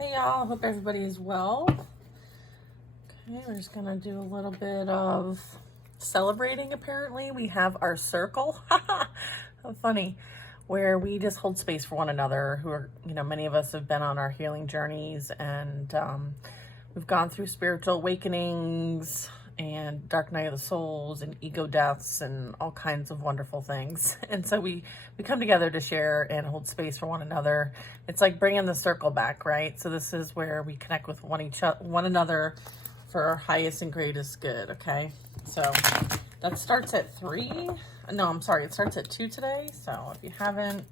Hey y'all, hope everybody is well. Okay, we're just gonna do a little bit of celebrating. Apparently, we have our circle. How funny, where we just hold space for one another. Who are, many of us have been on our healing journeys, and we've gone through spiritual awakenings and dark night of the souls and ego deaths and all kinds of wonderful things. And so we come together to share and hold space for one another. It's like bringing the circle back, right? So this is where we connect with one another for our highest and greatest good. Okay, so that starts at 3. No, I'm sorry, it starts at 2 today. So if you haven't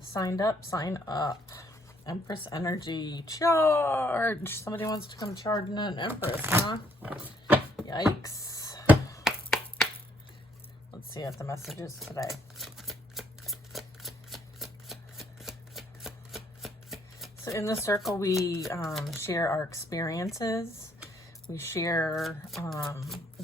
signed up, sign up. Empress energy charge. Somebody wants to come charging an Empress, huh? Yikes. Let's see what the message is today. So in the circle, we share our experiences. We share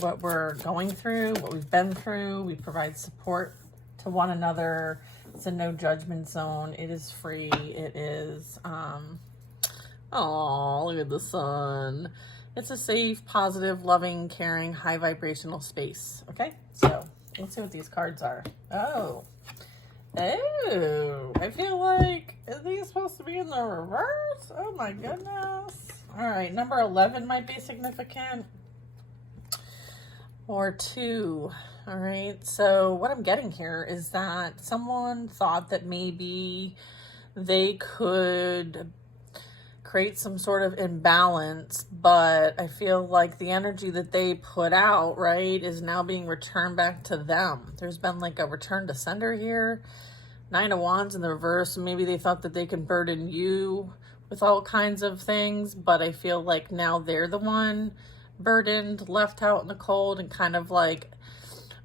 what we're going through, what we've been through. We provide support to one another. It's a no judgment zone. It is free. It is, oh, look at the sun. It's a safe, positive, loving, caring, high vibrational space. Okay, so let's see what these cards are. Oh, I feel like, are these supposed to be in the reverse? Oh my goodness. All right, number 11 might be significant. Or 2. All right, so what I'm getting here is that someone thought that maybe they could create some sort of imbalance, but I feel like the energy that they put out, right, is now being returned back to them. There's been like a return to sender here. 9 of Wands in the reverse. Maybe they thought that they can burden you with all kinds of things, but I feel like now they're the one burdened, left out in the cold, and kind of like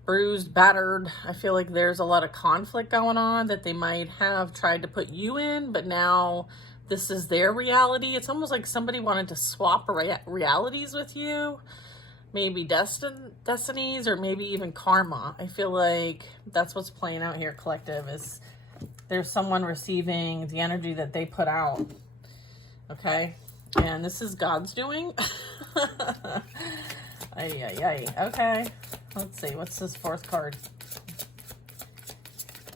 bruised, battered. I feel like there's a lot of conflict going on that they might have tried to put you in, but now this is their reality. It's almost like somebody wanted to swap realities with you. Maybe destinies, or maybe even karma. I feel like that's what's playing out here, collective, is there's someone receiving the energy that they put out. Okay? And this is God's doing. Okay. Let's see. What's this 4th card?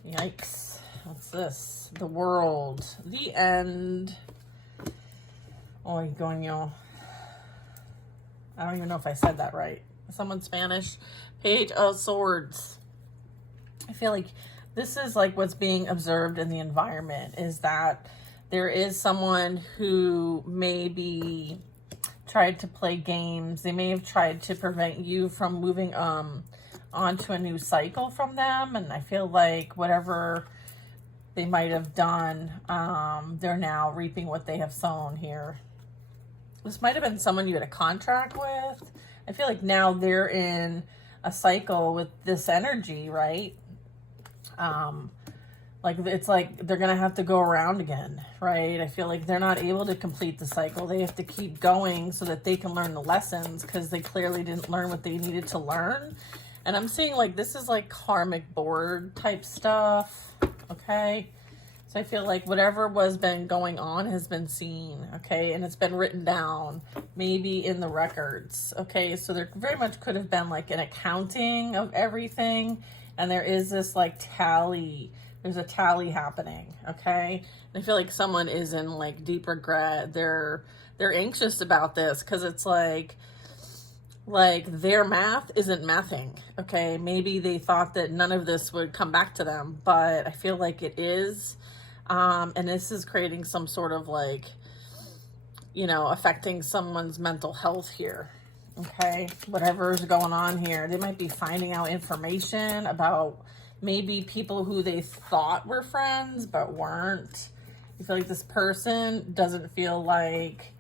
Yikes. What's this? The World. The End. Oy, coño. I don't even know if I said that right. Someone Spanish. Page of Swords. I feel like this is like what's being observed in the environment, is that there is someone who maybe tried to play games. They may have tried to prevent you from moving onto a new cycle from them. And I feel like whatever they might have done, they're now reaping what they have sown here. This might have been someone you had a contract with. I feel like now they're in a cycle with this energy, right? Like it's like they're gonna have to go around again, right? I feel like they're not able to complete the cycle. They have to keep going so that they can learn the lessons, because they clearly didn't learn what they needed to learn. And I'm seeing like this is like karmic board type stuff, okay? So I feel like whatever was been going on has been seen, okay? And it's been written down, maybe in the records, okay? So there very much could have been like an accounting of everything. And there is this like tally. There's a tally happening, okay? And I feel like someone is in like deep regret. They're anxious about this, because it's like their math isn't mathing, okay? Maybe they thought that none of this would come back to them, but I feel like it is. And this is creating some sort of like, affecting someone's mental health here, okay? Whatever's going on here, they might be finding out information about maybe people who they thought were friends but weren't. You feel like this person doesn't feel like,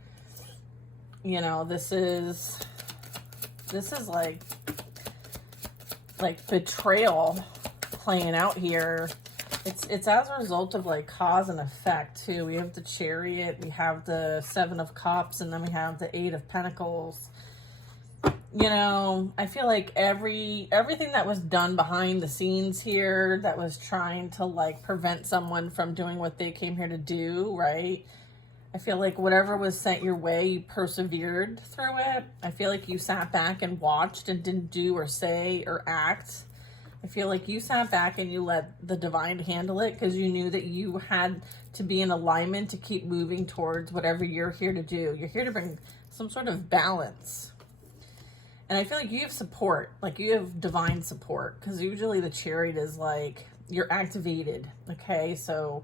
this is like betrayal playing out here. It's as a result of like cause and effect too. We have the Chariot, we have the 7 of Cups, and then we have the 8 of Pentacles. I feel like everything that was done behind the scenes here, that was trying to like prevent someone from doing what they came here to do, right? I feel like whatever was sent your way, you persevered through it. I feel like you sat back and watched and didn't do or say or act. I feel like you sat back and you let the divine handle it because you knew that you had to be in alignment to keep moving towards whatever you're here to do. You're here to bring some sort of balance. And I feel like you have support, like you have divine support, because usually the Chariot is like you're activated. Okay, so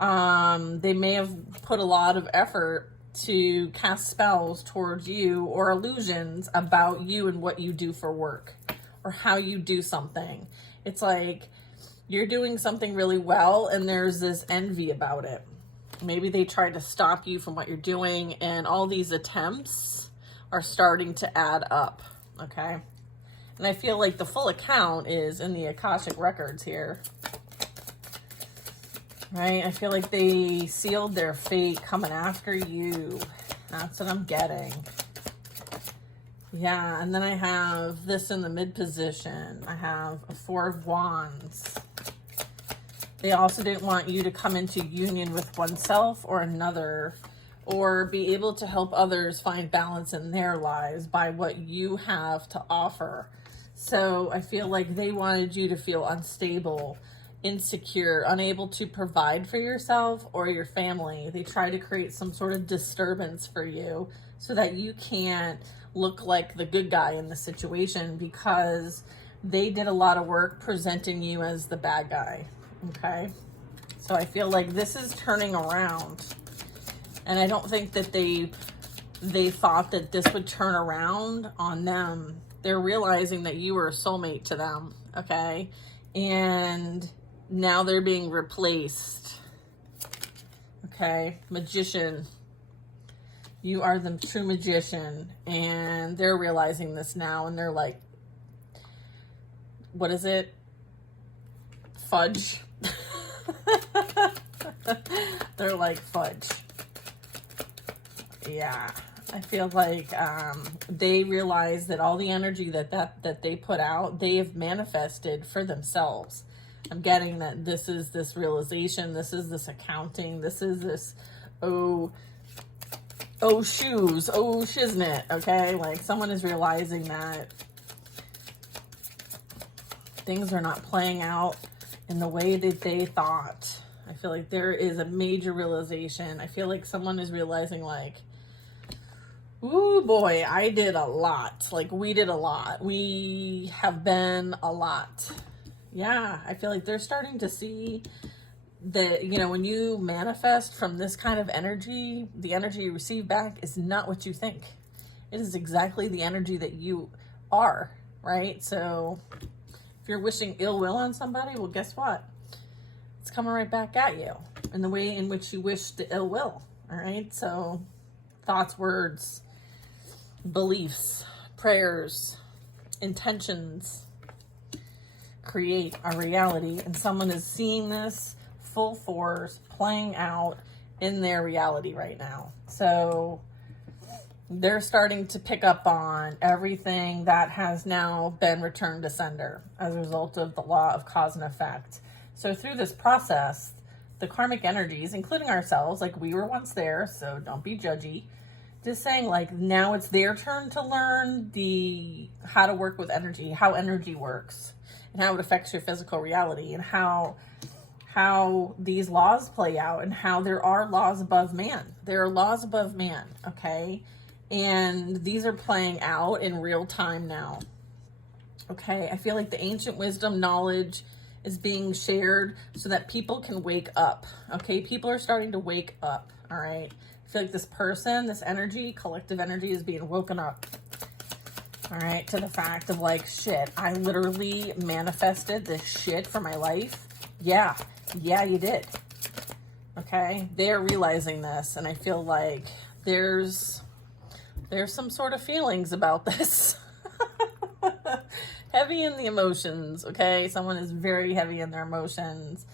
they may have put a lot of effort to cast spells towards you or illusions about you and what you do for work or how you do something. It's like you're doing something really well and there's this envy about it. Maybe they tried to stop you from what you're doing, and all these attempts are starting to add up. Okay. And I feel like the full account is in the Akashic records here. Right? I feel like they sealed their fate coming after you. That's what I'm getting. Yeah, and then I have this in the mid position. I have a Four of Wands. They also didn't want you to come into union with oneself or another, or be able to help others find balance in their lives by what you have to offer. So I feel like they wanted you to feel unstable, insecure, unable to provide for yourself or your family. They try to create some sort of disturbance for you so that you can't look like the good guy in the situation, because they did a lot of work presenting you as the bad guy. Okay, so I feel like this is turning around, and I don't think that they thought that this would turn around on them. They're realizing that you were a soulmate to them. Okay, and now they're being replaced. Okay, Magician. You are the true magician, and they're realizing this now, and they're like, what is it? Fudge. They're like, fudge. Yeah, I feel like they realize that all the energy that they put out, they have manifested for themselves. I'm getting that this is this realization, this is this accounting, this is this, oh shoes, oh shiznit, okay? Like someone is realizing that things are not playing out in the way that they thought. I feel like there is a major realization. I feel like someone is realizing like, ooh boy, I did a lot. Like we did a lot. We have been a lot. Yeah, I feel like they're starting to see that, you know, when you manifest from this kind of energy, the energy you receive back is not what you think. It is exactly the energy that you are, right? So if you're wishing ill will on somebody, well, guess what? It's coming right back at you in the way in which you wish the ill will, all right? So thoughts, words, beliefs, prayers, intentions create a reality, and someone is seeing this full force playing out in their reality right now. So they're starting to pick up on everything that has now been returned to sender as a result of the law of cause and effect. So through this process, the karmic energies, including ourselves, like we were once there, so don't be judgy, just saying like now it's their turn to learn how to work with energy, how energy works, and how it affects your physical reality, and how these laws play out, and how there are laws above man. There are laws above man, okay? And these are playing out in real time now. Okay, I feel like the ancient wisdom knowledge is being shared so that people can wake up. Okay, people are starting to wake up, all right? I feel like this person, this energy, collective energy is being woken up. All right, to the fact of like, shit, I literally manifested this shit for my life. Yeah, you did. Okay, they're realizing this, and I feel like there's some sort of feelings about this. Heavy in the emotions, okay? Someone is very heavy in their emotions.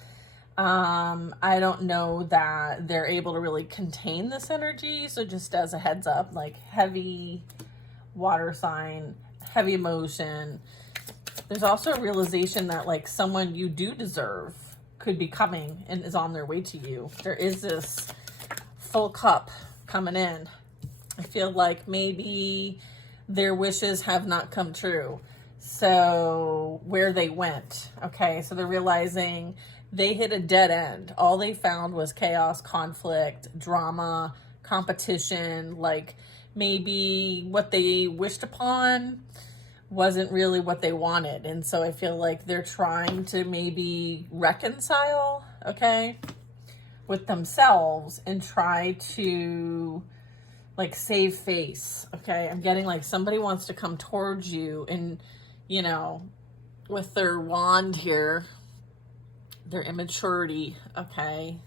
I don't know that they're able to really contain this energy, so just as a heads up, like heavy water sign, heavy emotion. There's also a realization that like someone you do deserve could be coming and is on their way to you. There is this full cup coming in. I feel like maybe their wishes have not come true. So where they went, okay, so they're realizing they hit a dead end. All they found was chaos, conflict, drama, competition. Like maybe what they wished upon wasn't really what they wanted. And so I feel like they're trying to maybe reconcile, okay, with themselves and try to like save face, okay? I'm getting like somebody wants to come towards you and, you know, with their wand here, their immaturity, okay,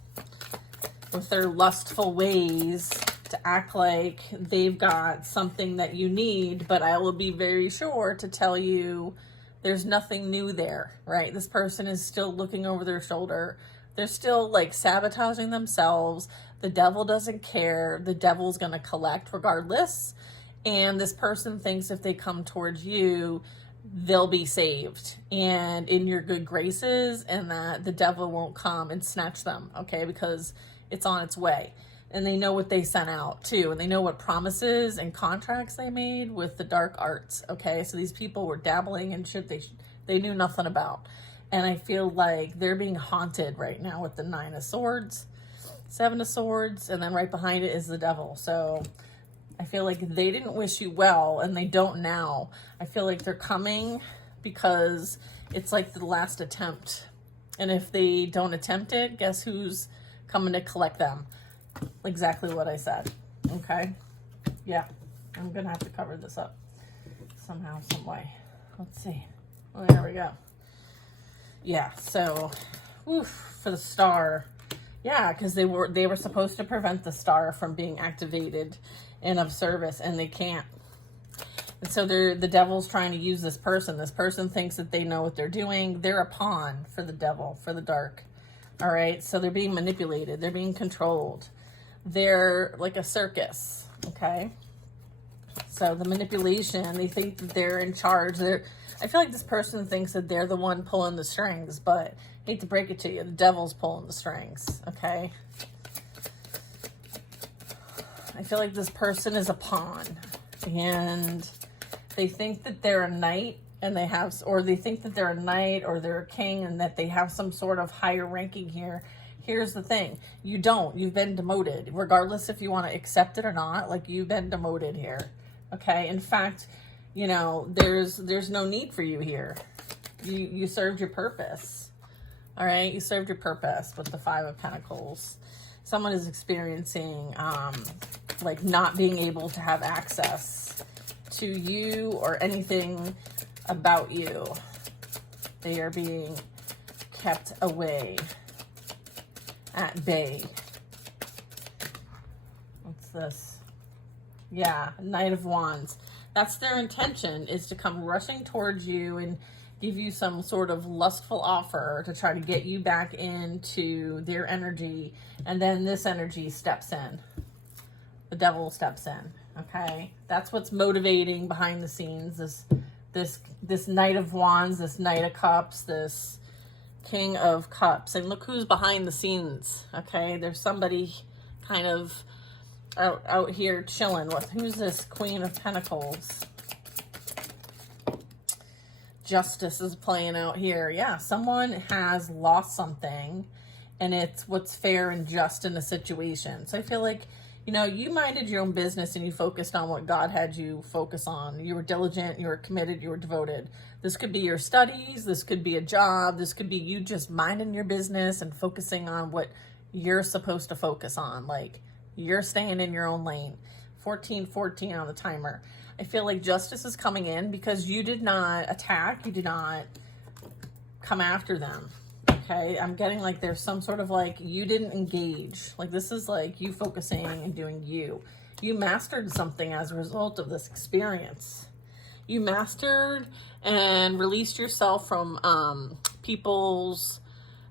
with their lustful ways to act like they've got something that you need, but I will be very sure to tell you there's nothing new there, right? This person is still looking over their shoulder. They're still like sabotaging themselves. The devil doesn't care. The devil's going to collect regardless. And this person thinks if they come towards you, they'll be saved and in your good graces, and that the devil won't come and snatch them, okay? Because it's on its way. And they know what they sent out too. And they know what promises and contracts they made with the dark arts, okay? So these people were dabbling in shit they knew nothing about. And I feel like they're being haunted right now with the 9 of Swords, 7 of Swords, and then right behind it is the devil. So I feel like they didn't wish you well, and they don't now. I feel like they're coming because it's like the last attempt. And if they don't attempt it, guess who's coming to collect them? Exactly what I said, okay? Yeah, I'm going to have to cover this up somehow, some way. Let's see. Well, there we go. Yeah, so, for the star. Yeah, because they were supposed to prevent the star from being activated and of service, and they can't. And so the devil's trying to use this person. This person thinks that they know what they're doing. They're a pawn for the devil, for the dark. All right, so they're being manipulated. They're being controlled. They're like a circus, okay? So the manipulation, they think that they're in charge. I feel like this person thinks that they're the one pulling the strings, but I hate to break it to you, the devil's pulling the strings, okay? I feel like this person is a pawn, and they think that they're a knight, and they think that they're a knight or they're a king, and that they have some sort of higher ranking here. Here's the thing. You don't. You've been demoted. Regardless if you want to accept it or not, like, you've been demoted here, okay? In fact, you know, there's no need for you here. You served your purpose, all right? You served your purpose with the 5 of Pentacles. Someone is experiencing, like, not being able to have access to you or anything about you. They are being kept away, at bay. What's this? Yeah, Knight of Wands. That's their intention, is to come rushing towards you and give you some sort of lustful offer to try to get you back into their energy. And then this energy steps in. The devil steps in, okay? That's what's motivating behind the scenes. This Knight of Wands, this Knight of Cups, this King of Cups. And look who's behind the scenes, okay? There's somebody kind of out here chilling with. Who's this Queen of Pentacles? Justice is playing out here. Yeah, someone has lost something, and it's what's fair and just in the situation. So I feel like, you know, you minded your own business and you focused on what God had you focus on. You were diligent, you were committed, you were devoted. This could be your studies, this could be a job, this could be you just minding your business and focusing on what you're supposed to focus on. Like, you're staying in your own lane. 14:14 on the timer. I feel like justice is coming in because you did not attack, you did not come after them. Okay, I'm getting like there's some sort of like you didn't engage. Like, this is like you focusing and doing you. You mastered something as a result of this experience. You mastered and released yourself from people's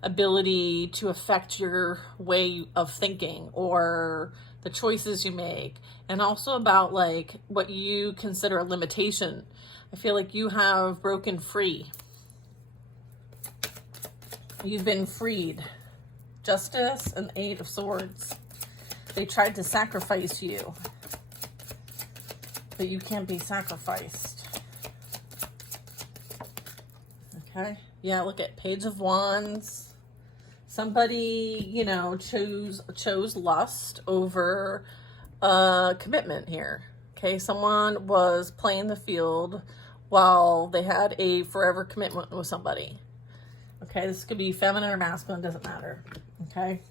ability to affect your way of thinking or the choices you make, and also about like what you consider a limitation. I feel like you have broken free. You've been freed. Justice and 8 of Swords. They tried to sacrifice you, but you can't be sacrificed. Okay. Yeah, look at Page of Wands. Somebody, you know, chose lust over commitment here. Okay, someone was playing the field while they had a forever commitment with somebody. Okay, this could be feminine or masculine, doesn't matter. Okay,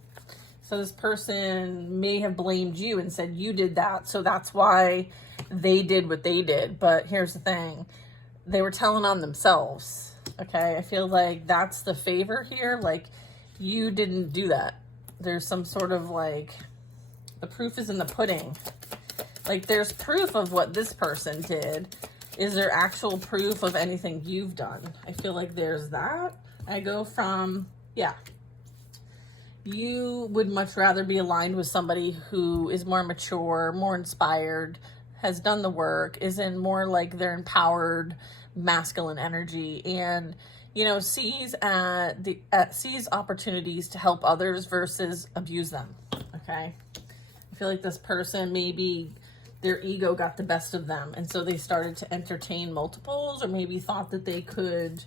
so this person may have blamed you and said you did that, so that's why they did what they did. But here's the thing, they were telling on themselves. Okay, I feel like that's the favor here. Like, you didn't do that. There's some sort of like, the proof is in the pudding. Like, there's proof of what this person did. Is there actual proof of anything you've done? I feel like there's that. I go from, yeah, you would much rather be aligned with somebody who is more mature, more inspired, has done the work, is in more like their empowered masculine energy, and you know, sees opportunities to help others versus abuse them. Okay, I feel like this person, maybe their ego got the best of them, and so they started to entertain multiples, or maybe thought that they could,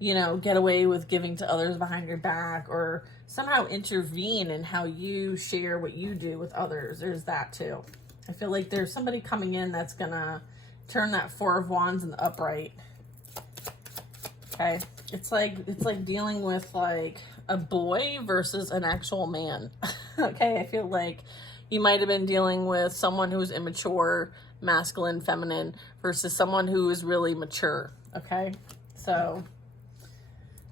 you know, get away with giving to others behind your back, or somehow intervene in how you share what you do with others. There's that too. I feel like there's somebody coming in that's gonna turn that Four of Wands in the upright. Okay, it's like dealing with like a boy versus an actual man. Okay, I feel like you might have been dealing with someone who's immature, masculine, feminine, versus someone who is really mature. Okay, so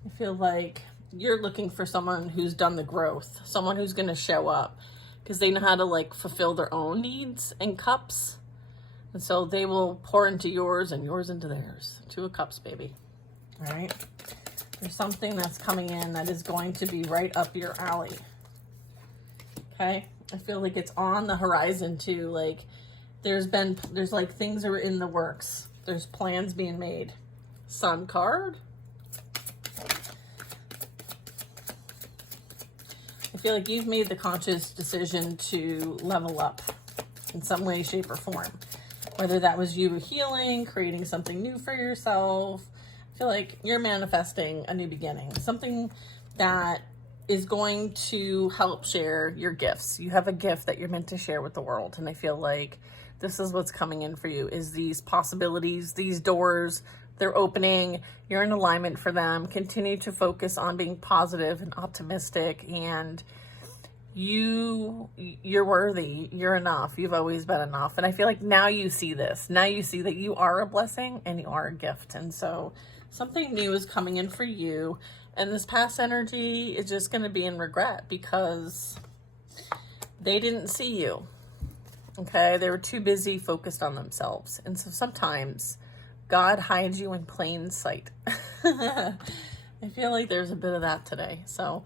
I feel like you're looking for someone who's done the growth, someone who's going to show up, because they know how to like fulfill their own needs and cups. And so they will pour into yours and yours into theirs. Two of Cups, baby. All right. There's something that's coming in that is going to be right up your alley. Okay. I feel like it's on the horizon too. Like there's like things are in the works. There's plans being made. Sun card. I feel like you've made the conscious decision to level up in some way, shape, or form. Whether that was you healing, creating something new for yourself. I feel like you're manifesting a new beginning. Something that is going to help share your gifts. You have a gift that you're meant to share with the world. And I feel like this is what's coming in for you, is these possibilities, these doors, they're opening. You're in alignment for them. Continue to focus on being positive and optimistic, and you're worthy. You're enough. You've always been enough. And I feel like now you see this. Now you see that you are a blessing and you are a gift. And so something new is coming in for you. And this past energy is just going to be in regret because they didn't see you. Okay? They were too busy focused on themselves. And so sometimes God hides you in plain sight. I feel like there's a bit of that today. So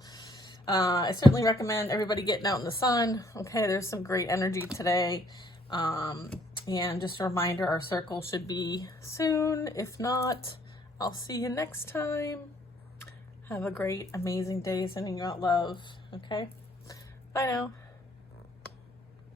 I certainly recommend everybody getting out in the sun. Okay, there's some great energy today. And just a reminder, our circle should be soon. If not, I'll see you next time. Have a great, amazing day. Sending you out love. Okay, bye now.